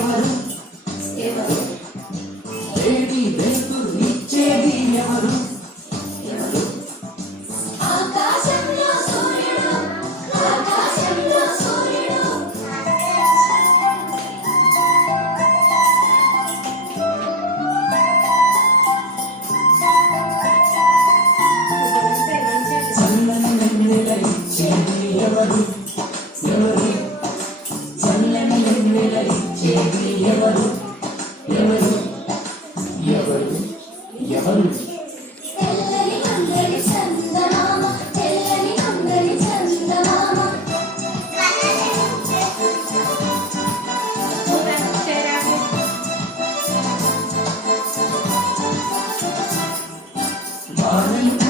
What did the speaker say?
ఎవరు ఎవరు వేడి వెలుతురు ఇచ్చేది ఎవరు ఎవరు ఆకాశంలో సూర్యుడు ఆకాశంలో సూర్యుడు చల్లని వెన్నెల ఇచ్చేది ఎవరు ఎవరు చల్లని వెన్నెల ఇచ్చేది ఎవరు ఎవరు ఎవరు ఎవరు తెల్లని అందరి చందమామ తెల్లని అందరి చందమామ వానలు